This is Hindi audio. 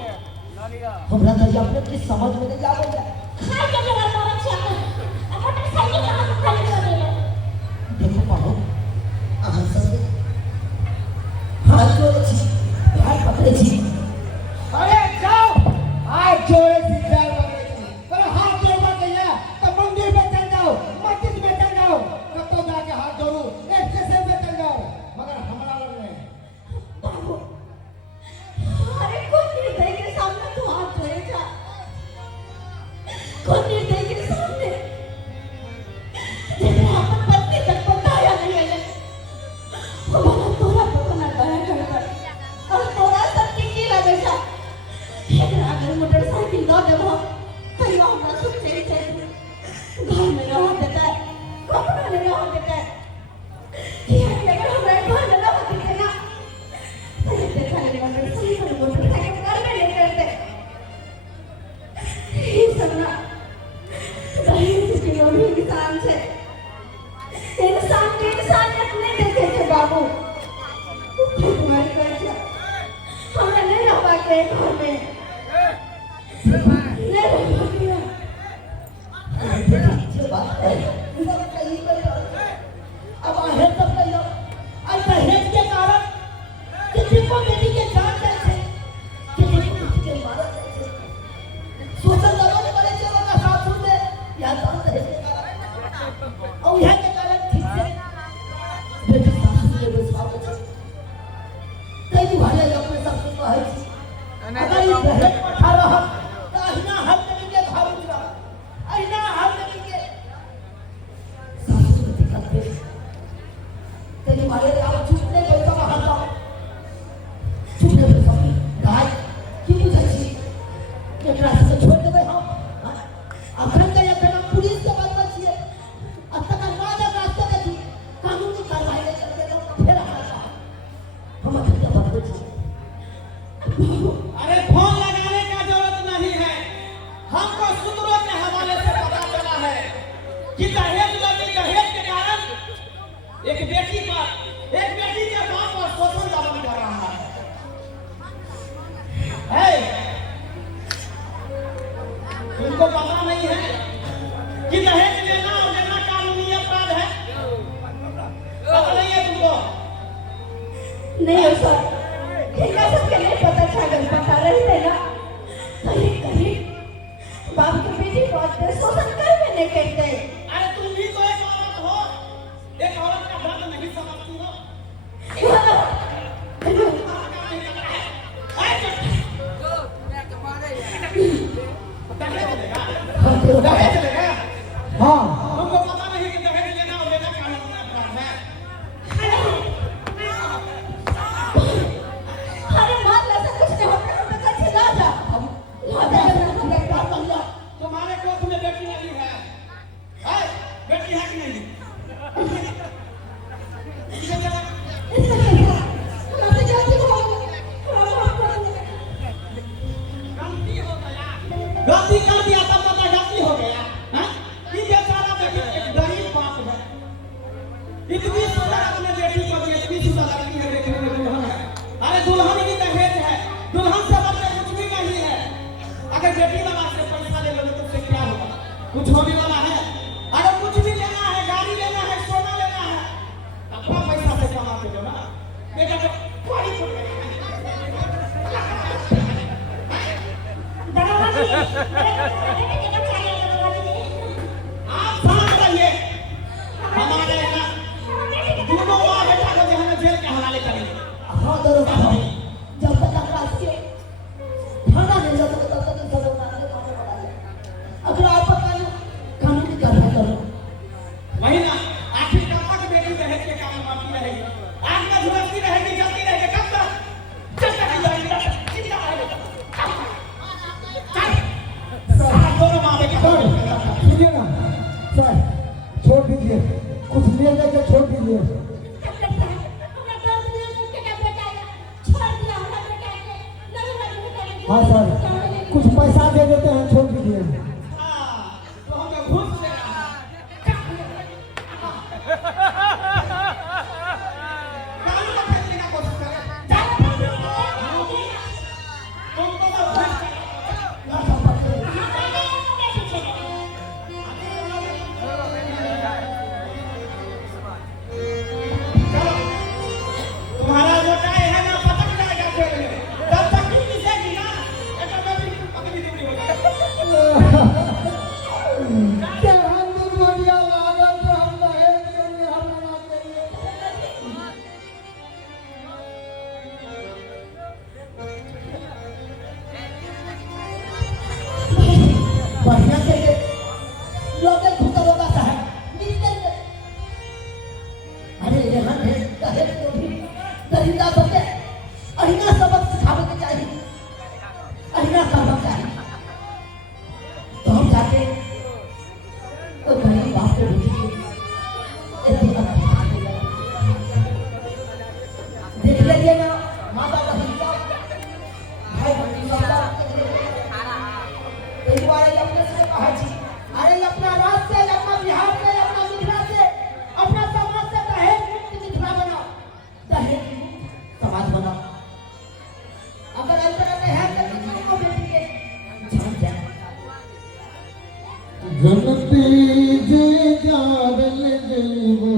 हमरा तो अपने की समझ में नहीं आवत है खाई के जगह पर छे मोटरसाइकिल के हम खाली कर देले देखो पाओ अहाँ सब हाथ जोड़े छी हाथ पकड़े छी अरे जाओ हाथ जोड़े छी पैर पकड़े छी पर हाथ जोड़वा कहिया तो मंदिर में चल जाओ मस्जिद में चल जाओ कतो जाके हाथ जोड़ो स्टेशन में चल जाओ मगर हमरा लग नहीं बाबू अरे कौन निर्दयी के सामने तू हाथ जोड़े जा कौन निर्दयी के सामने जेने अपन पत्नी तक बताया नहीं है भगवान तोरा भगवान दया कर और तोरा सबके की लगे छा एकरा अगर मोटरसाइकिल दो देबो तइमा हमरा सुख से घर में रह देता है कपड़ा ले रह देता है कि अगर हमरा घर में रह देते ना तो देखा ले मोटरसाइकिल कर में ले करते ये सब ना दहेज के लोभी इंसान से इंसान के इंसानियत नहीं देखे थे बाबू तुम्हारी वजह हमरा नहीं रह पाते घर में नहीं रह पाते अब आहें सब कहियो आज दहेज के कारण किसी को बेटी के जान जाए छे किसी को बेटी के मारा जाए छे सोचल लगने वाले छे ओका साथ सुन दे या जान दहेज के कारण और यह के कारण ठीक से बेटी सासू के बचाव छे कई भाले अपने सब को है अगर ये दहेज पठा रहा तो अहिना हर जगह के घर उजरा अहिना हर जगह के सासू के दिक्कत है तेरी मारे आओ छुपने गई तो बाहर जाओ छुपने गई सब गाय की बुझे छी एकरा से छोड़ देबे हम अखन के अपना पुलिस के बात में छिए अतका बाद रास्ता देखी कानूनी कार्रवाई ले करके तो फिर आ हम अखन के बात में छी अरे फोन लगाने का जरूरत नहीं है हमको सूत्रों के हवाले से पता चला है कि दहेज के कारण एक बेटी के बाप और शोषण दमन कर रहा है तुमको पता नहीं है कि दहेज देना और देना कानूनी अपराध है पता नहीं है तुमको नहीं हो सर इनका सबके नहीं पता था अगर बता रहे थे ना कहीं बाप की बेटी को शोषण कर में नहीं कहते अरे बेटी है कि नहीं? हमसे गलती हो गई, माफ कर दो। गलती कर दिया तब पता गलती हो गया। हाँ? ये बेचारा बेटी एक गरीब बाप है। इतनी सुंदर अपने बेटी को दिया, इतनी सुंदर लड़की है, देखने में दुल्हन है। अरे दुल्हन की दहेज है, दुल्हन से बदले कुछ भी नहीं है। अगर बेटी वाला से पैसा ले लोगे तो उससे क्या होगा? कुछ होने वाला है? अगर कुछ भी लेना है, गाड़ी लेना है, सोना लेना है, अपना पैसा से कमा के दो ना। बेटा तो कोई कुछ नहीं। दरोगा जी, मेरे बेटे को चाहिए दरोगा जी। आप समझ रहिए, हमारे यहाँ दोनों माँ बेटा को जो है ना जेल के हवाले करेंगे। हाँ दरोगा भाई, जब तक अपराध के थाना नहीं जाते तब तक सजा मारने मारने पड़ा है। अगर आप पता नहीं कानून की कार्रवाई करो। वही ना, आखिर कब तक बेटी दहेज के काम बाकी रहेगी? आग में झुलसती रहेगी, जलती रहेगी, कब तक? जब तक ये जिंदा रहेगी। चल, आप दोनों माँ बेटा को सुनिए ना सर, छोड़ दीजिए, कुछ ले लेके छोड़ दीजिए। अपना दर्द नहीं सुन के बेटा आया, छोड़ दिया हमारा बेटा के, दरोगा जी बेटा ने। हाँ सर, कुछ पैसा दे देते हैं, छोड़ दीजिए। हाँ, तो हमें घूस लेना है। कानून को फेंकने का कोशिश करें। तुमको तो घूस चलो, तुम्हारा जो चाय है ना पटक जाएगा पेट में। जब तक नहीं मिसेगी ना, एक बेटी अपनी डिग्री हो जाएगी। कि हम दुनिया लागल तो हम दहेज के लिए हमारा चाहिए। बढ़िया से ये लोग एक दरोगा साहब मिलते हैं। अरे यहाँ है दहेज को भी दरिंदा सबके अहिना सबक सिखावे के चाहिए, अहिना सबक चाहिए। तो हम जाके तो गरीब बाप को भेजिए, देख लीजिए ना माता बहन सब, भाई बहन सब एक बार अपने से कहा जी, अरे अपना राज्य से, अपना बिहार से, अपना मिथिला से, अपना समाज से दहेज मुक्त मिथिला बनाओ, दहेज मुक्त समाज बनाओ। अगर ऐसा नहीं है तो किसी को बेटी के जान जाए। जनती जे जावल जेबो